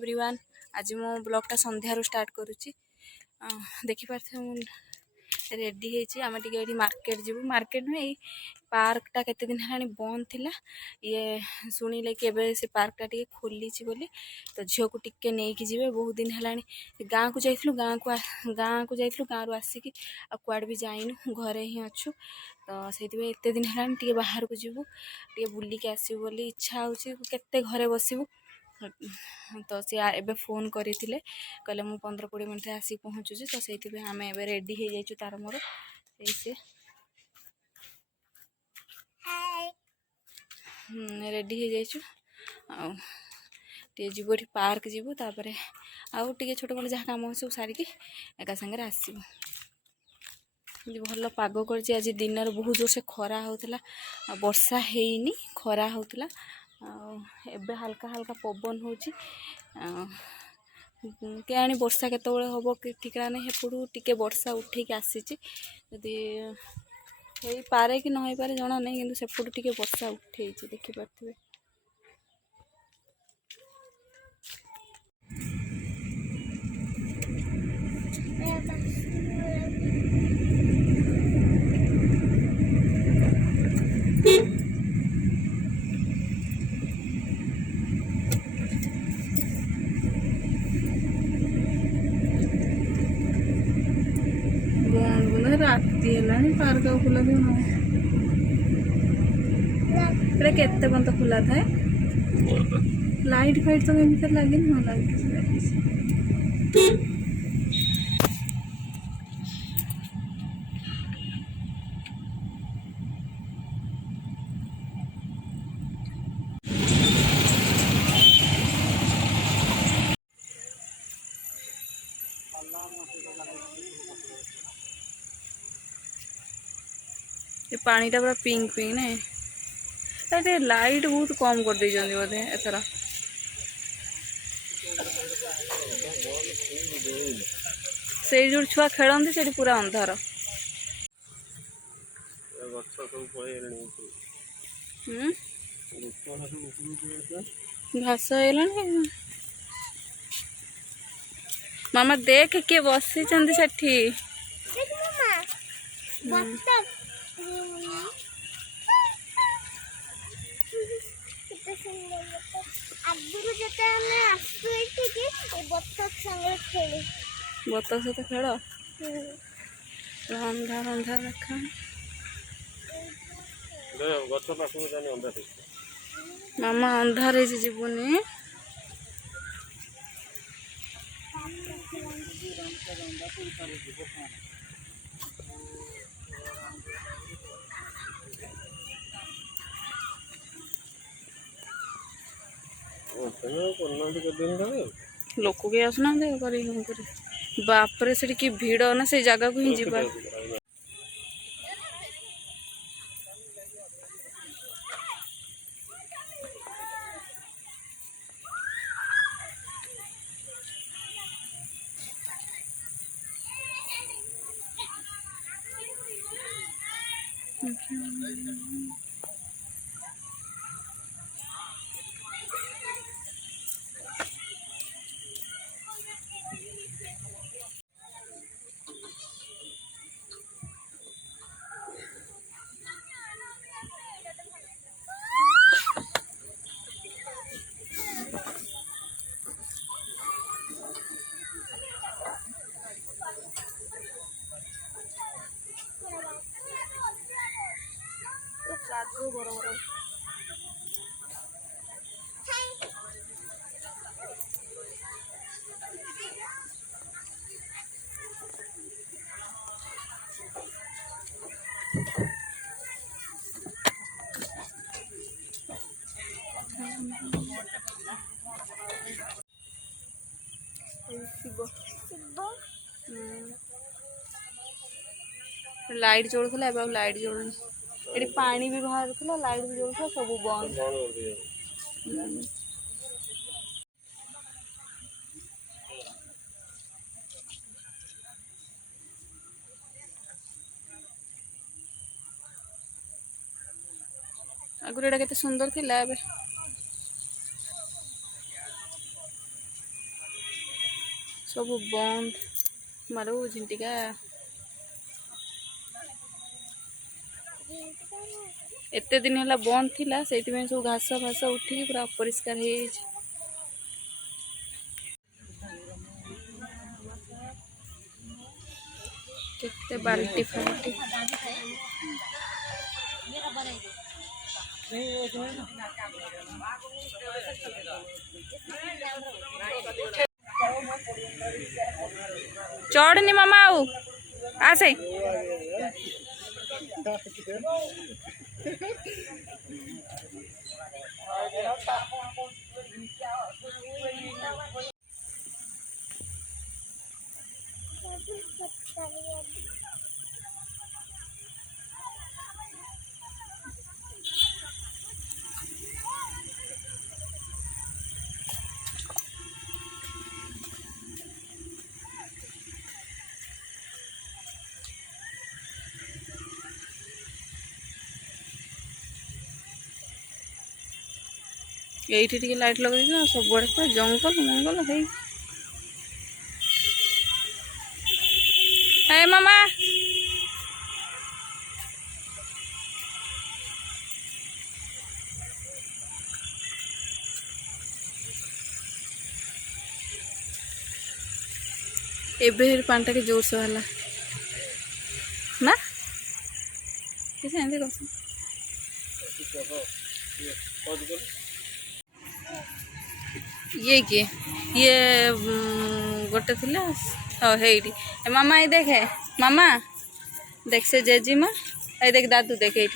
Everyone. आज मो ब्लॉगटा संध्यारू start करुच्ची। देखिपे मु रेडी होती आम टे मार्केट जीवु। मार्केट नुहे पार्कटा केते दिन है बंद थिला। ये शुणिले कि से पार्कटा टे खोली बोली तो झील को टिके नहीं कि जीवे। बहुत दिन है गाँव को जाइलु गाँव को जाइलु गाँव रु आसिकी कुआड़ भी जाइनु घरे ही अच्छु। तो से एत दिन है बाहर को जीवु टे बुलिक आसबू बोली इच्छा होते घरे बसबू। तो सी एबे फोन करते कहले मु 15-20 मिनट आसी पहुँचुची। तो से आम ए रेडी हो जाइए तार मोर से रेडी हो जाइए जीवु पार्क जीवु तापर आउ टे छोट मोट जहाँ कम सब सारिकी एका सागर आसबू। भल पाग कर आज दिन बहुत जोर से खरा होता वर्षा हैनी खरा होता एबे हल्का हल्का पवन हो क्या वर्षा केत हम कि ठिकाना नहीं हेपड़ू टिके वर्षा उठे आसी जदि हो पारे कि न हो पारे जना नहीं कि सेपटू टिके वर्षा उठे देखिपे। राति है पार्क खुला केते पर्यंत खुला थाए लाइट फाइट तो एमती लगे न लगे। ये पानी टा पूरा पिंक पिंक ना लाइट बहुत कम कर दे बोधे एथर से जो छुआ खेलती से पूरा अंधार घास है। मामा देख किए बसी सेठी बतख सहित खेल अंधार अंधार देखा मामा अंधार जीवनी लोक के आसुना बापरे से कि भीड़ ना से जगह को ही जीवा। लाइट जलूला एवं लाइट जलूनी ये पानी भी बाहर था लाइट भी जलूला सब बंद। आगुरी एटा केते सुंदर थिला एबे सब बंद मारो झिंटिका एते दिन है बंद थिला से सब घास फास उठी पूरा अपरिष्कार हो जाए। केते बाल्टी फाल्टी चढ़नी मामा आउ आसे ये लाइट लगे सब बड़े जंगल मंगल है मामा एबे पानी के जोर से वाला ना कैसे एंदे कस ये किए ये गोटे थिला हाँ है मामा ये देखे मामा देख से जेजी माँ ये देख दादू देख ये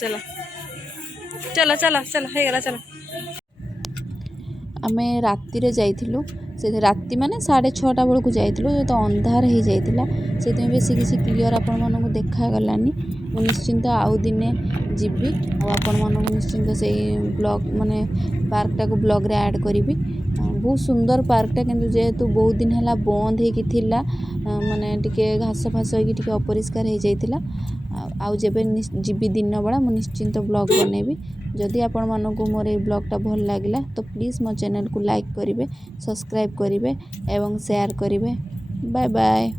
चलो चलो चलो चलो है गला चलो आमे राति रे जाइथिलु से राति माने 6:30 बेलू जाइथिलु तो अंधार हो जाइथिला से बेसी किसी क्लियर आपण मानक देखा गलानी मु निश्चिंत आउ दिने जीवी आपण मानक निश्चिंत से ब्लॉग माने पार्क टाको ब्लॉग रे ऐड करी बहुत सुंदर पार्कटा किंतु जेहेतु बहुत दिन है बंद हो माने टिके घास फास होगी अपरिष्कार हो जाइथिला आउ जेबे जीवी दिन बेला मु निश्चिंत ब्लॉग बनेबी जदि आपण मानक मोर ये ब्लॉगटा भल लगिला तो प्लीज़ मो चैनल को लाइक करेंगे सब्सक्राइब करेंगे एवं शेयर करेंगे बाय बाय।